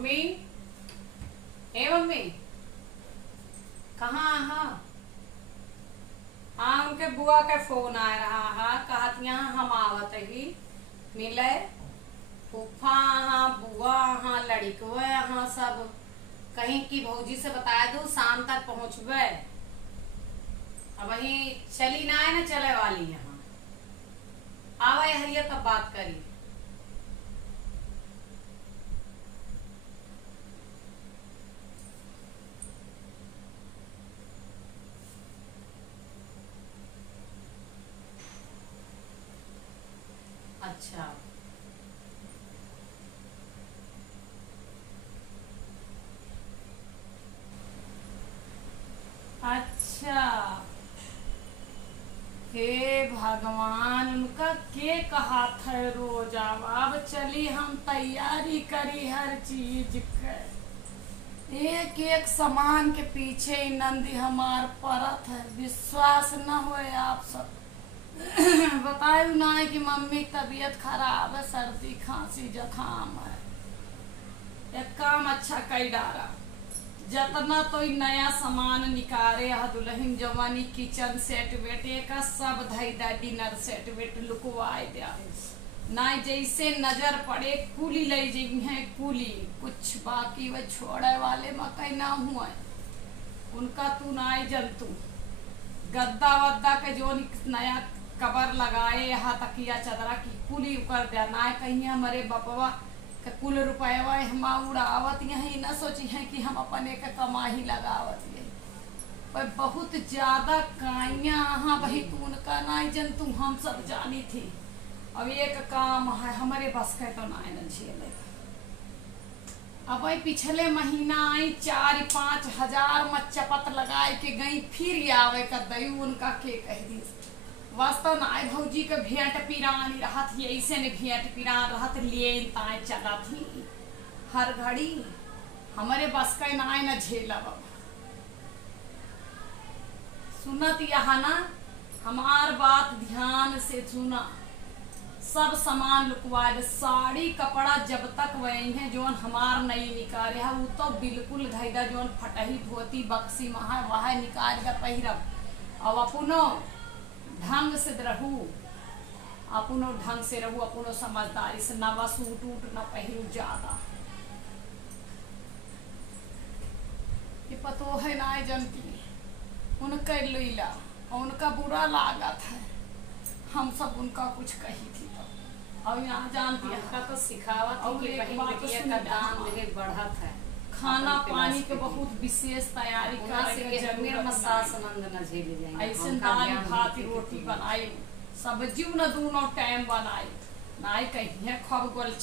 Mummy, ए mummy, कहाँ? हाँ उनके बुआ का फोन आ रहा है, कहत यहाँ हम आवत ही मिले। फूफा हाँ, बुआ हाँ, लड़कवे हाँ, सब कहीं की भौजी से बताया दू शाम तक पहुँचबे। अब वही चली ना है ना, चले वाली यहाँ आवे हरिया तब बात करी। अच्छा अच्छा, हे भगवान, उनका के कहा था रोज अब चली हम तैयारी करी हर चीज के, एक एक सामान के पीछे ही नंदी हमार परत है। विश्वास न होए आप सब बतायू ना है कि मम्मी की तबीयत खराब है, सर्दी खांसी जुकाम है। एक काम अच्छा कई डारा, जतना तो नया सामान निकारे है दुल्हन जवानी, किचन सेट बेटे का सब धई दा, डिनर सेट बेट लुकवाए दिया ना, जैसे नजर पड़े कुली ले है कुली, कुछ बाकी वह छोड़े वाले मकई ना हुआ उनका तू ना जंतु। गद्दा वद्दा के जो नया कबर लगाए यहाँ तकिया चदरा की कुली कर दिया ना, कहीं हमारे बपवा के कुल रुपया हम उड़ावत यही न सोची है कि हम अपने के कमाही लगावत ये, पर बहुत ज्यादा काइया हाँ वही तून का ना जंतु हम सब जानी थी। अब एक काम है हमारे बस के तो ना झेले। अब पिछले महीना आई 4-5 हजार मच्चपत लगाए के गई, फिर आवे का दयू उनका के कह दी। वास्तव ना भौजी के भेंट पिरानी रहत ही, ऐसे ने भेंट पिरान रहत लिए ताए चला थी हर घड़ी, हमारे बस का नाय न झेलब। सुनत यहाँ ना, हमार बात ध्यान से सुना, सब सामान लुकवा दे। साड़ी कपड़ा जब तक वही है जोन हमार नहीं निकाले है, वो तो बिल्कुल धैदा जोन फटही धोती बक्सी महा वह निकाल कर पहिरब। अब अपनो ढंग से रहू, अपनो ढंग से रहू, अपनो समझदारी से, न सूट उट न पहिरू ज्यादा। ये पतो है ना जनती उनका लीला, उनका बुरा लागत है, हम सब उनका कुछ कही थी तो। और यहाँ जानती है उनका तो सिखावत है कि बहन बिटिया का दाम देख बढ़त है। खाना पानी के बहुत विशेष तैयारी कर मसाज आनंद न झेल जाएंगे। ऐसे दाल भात रोटी बनाई, सब्जी न दोनों टाइम बनाई, ना कहीं खब गोल